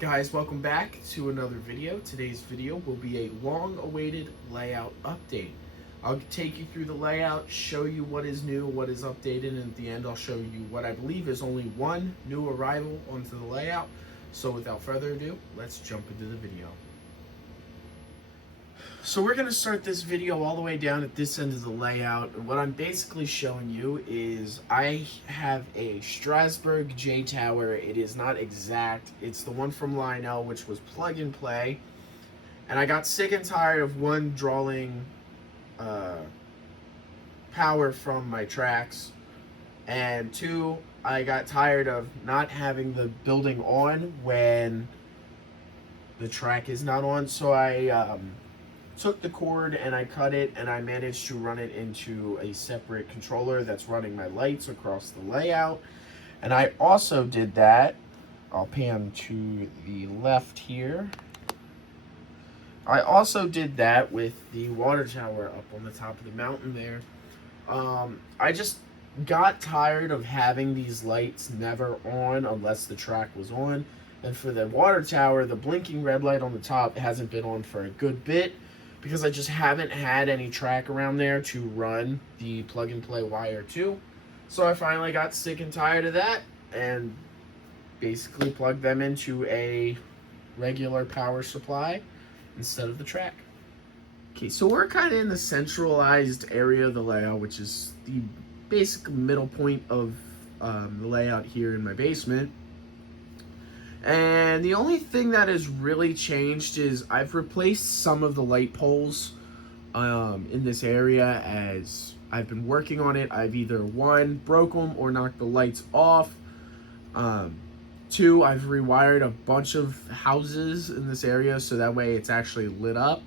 Guys, welcome back to another video. Today's video will be a long-awaited layout update. I'll take you through the layout, show you what is new, what is updated, and at the end I'll show you what I believe is only one new arrival onto the layout. So without further ado, let's jump into the video. So we're going to start this video all the way down at this end of the layout. What I'm basically showing you is I have a Strasbourg J Tower. It is not exact. It's the one from Lionel, which was plug and play. And I got sick and tired of one, drawing power from my tracks, and two, I got tired of not having the building on when the track is not on. So I took the cord and I cut it, and I managed to run it into a separate controller that's running my lights across the layout. And I also did that, I'll pan to the left here, I also did that with the water tower up on the top of the mountain there. I just got tired of having these lights never on unless the track was on. And for the water tower, the blinking red light on the top hasn't been on for a good bit, because I just haven't had any track around there to run the plug and play wire to. So I finally got sick and tired of that and basically plugged them into a regular power supply instead of the track. Okay, so we're kind of in the centralized area of the layout, which is the basic middle point of the layout here in my basement. And the only thing that has really changed is I've replaced some of the light poles in this area. As I've been working on it, I've either one, broke them or knocked the lights off. Two, I've rewired a bunch of houses in this area so that way it's actually lit up.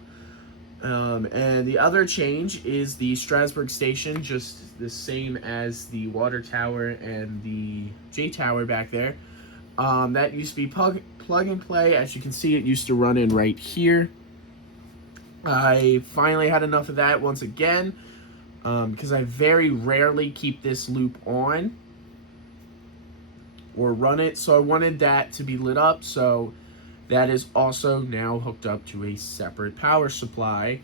And the other change is the Strasbourg station, just the same as the water tower and the J Tower back there. That used to be plug and play. As you can see, it used to run in right here. I finally had enough of that once again, because I very rarely keep this loop on or run it. So I wanted that to be lit up. So that is also now hooked up to a separate power supply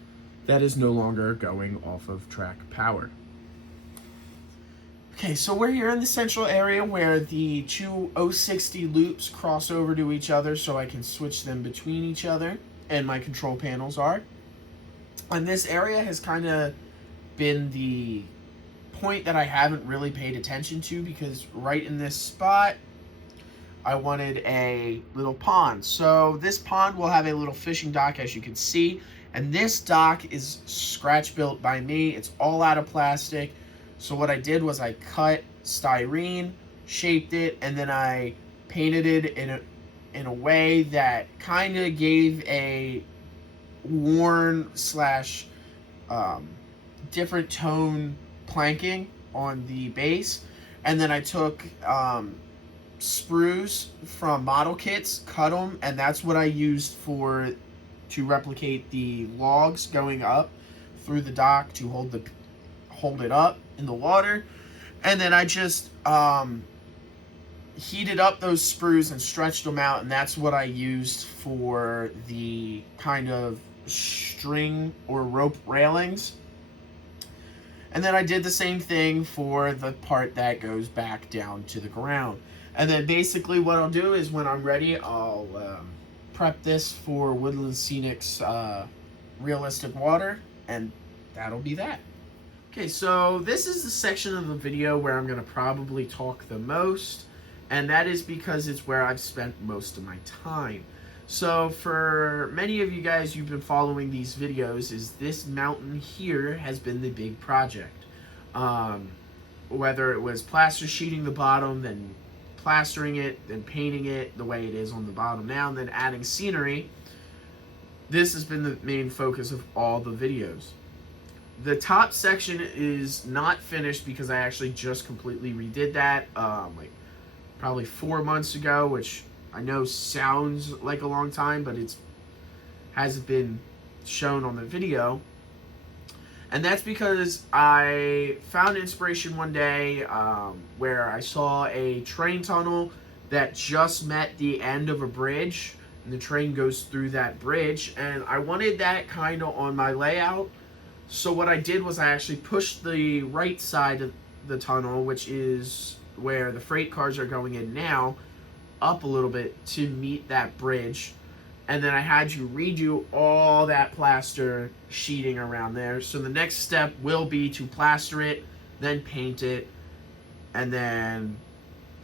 that is no longer going off of track power. Okay, so we're here in the central area where the two 060 loops cross over to each other, so I can switch them between each other, and my control panels are. And this area has kind of been the point that I haven't really paid attention to, because right in this spot I wanted a little pond. So this pond will have a little fishing dock, as you can see, and this dock is scratch built by me. It's all out of plastic. So what I did was I cut styrene, shaped it, and then I painted it in a way that kind of gave a worn slash different tone planking on the base. And then I took sprues from model kits, cut them, and that's what I used to replicate the logs going up through the dock to hold it up in the water. And then I just heated up those sprues and stretched them out, and that's what I used for the kind of string or rope railings. And then I did the same thing for the part that goes back down to the ground. And then basically what I'll do is when I'm ready, I'll prep this for Woodland Scenic's realistic water, and that'll be that. Okay, so this is the section of the video where I'm going to probably talk the most, and that is because it's where I've spent most of my time. So for many of you guys who've been following these videos, is this mountain here has been the big project. Whether it was plaster sheeting the bottom, then plastering it, then painting it the way it is on the bottom now, and then adding scenery, this has been the main focus of all the videos. The top section is not finished because I actually just completely redid that like probably 4 months ago, which I know sounds like a long time, but it hasn't been shown on the video. And that's because I found inspiration one day where I saw a train tunnel that just met the end of a bridge, and the train goes through that bridge, and I wanted that kind of on my layout. So what I did was I actually pushed the right side of the tunnel, which is where the freight cars are going in now, up a little bit to meet that bridge. And then I had to redo all that plaster sheeting around there. So the next step will be to plaster it, then paint it, and then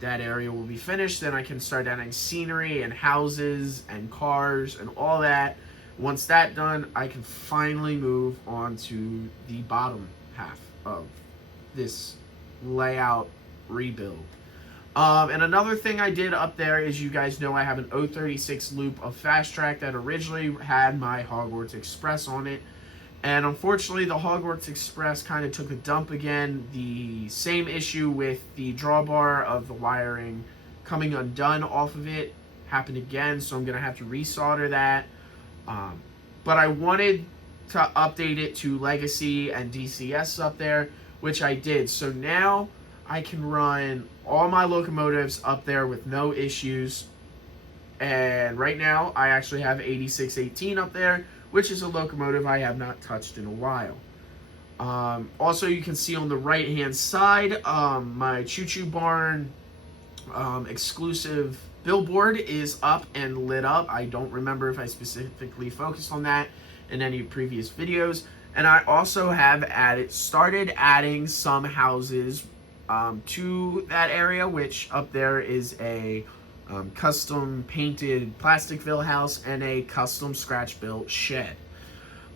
that area will be finished. Then I can start adding scenery and houses and cars and all that. Once that's done, I can finally move on to the bottom half of this layout rebuild. And another thing I did up there is, you guys know I have an 036 loop of Fast Track that originally had my Hogwarts Express on it. And unfortunately, the Hogwarts Express kind of took a dump again. The same issue with the drawbar of the wiring coming undone off of it happened again, so I'm going to have to resolder that. But I wanted to update it to Legacy and DCS up there, which I did. So now I can run all my locomotives up there with no issues. And right now I actually have 8618 up there, which is a locomotive I have not touched in a while. Also, you can see on the right hand side, my Choo Choo Barn exclusive billboard is up and lit up. I don't remember if I specifically focused on that in any previous videos. And I also have started adding some houses to that area, which up there is a custom painted Plasticville house and a custom scratch built shed.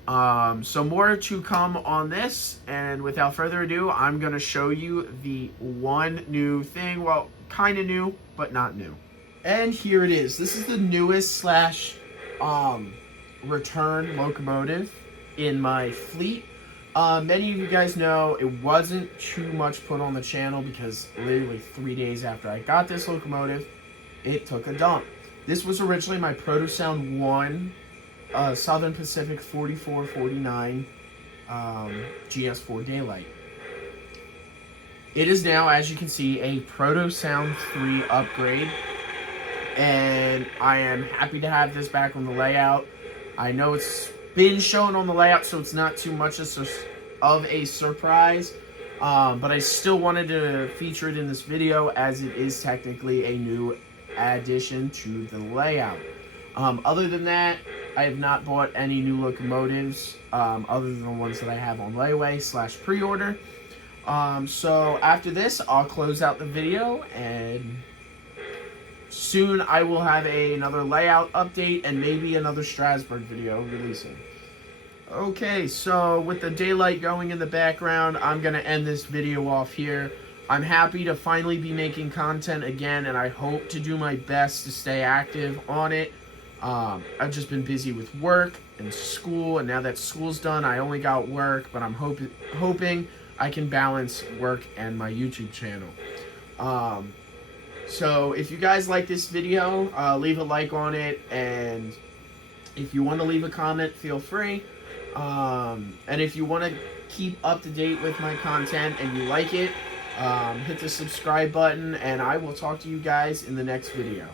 So more to come on this, and without further ado, I'm going to show you the one new thing. Well, kind of new, but not new. And here it is. This is the newest return locomotive in my fleet. Many of you guys know it wasn't too much put on the channel because literally 3 days after I got this locomotive, it took a dump. This was originally my Proto Sound 1 Southern Pacific 4449 GS4 Daylight. It is now, as you can see, a Proto Sound 3 upgrade, and I am happy to have this back on the layout. I know it's been shown on the layout, so it's not too much of a surprise, but I still wanted to feature it in this video as it is technically a new addition to the layout. Other than that, I have not bought any new locomotives other than the ones that I have on layaway / pre-order. So after this, I'll close out the video, and soon I will have another layout update and maybe another Strasbourg video releasing. Okay, so with the daylight going in the background, I'm going to end this video off here. I'm happy to finally be making content again, and I hope to do my best to stay active on it. I've just been busy with work and school, and now that school's done, I only got work, but I'm hoping I can balance work and my YouTube channel. So if you guys like this video, leave a like on it, and if you want to leave a comment, feel free. And if you want to keep up to date with my content and you like it, hit the subscribe button, and I will talk to you guys in the next video.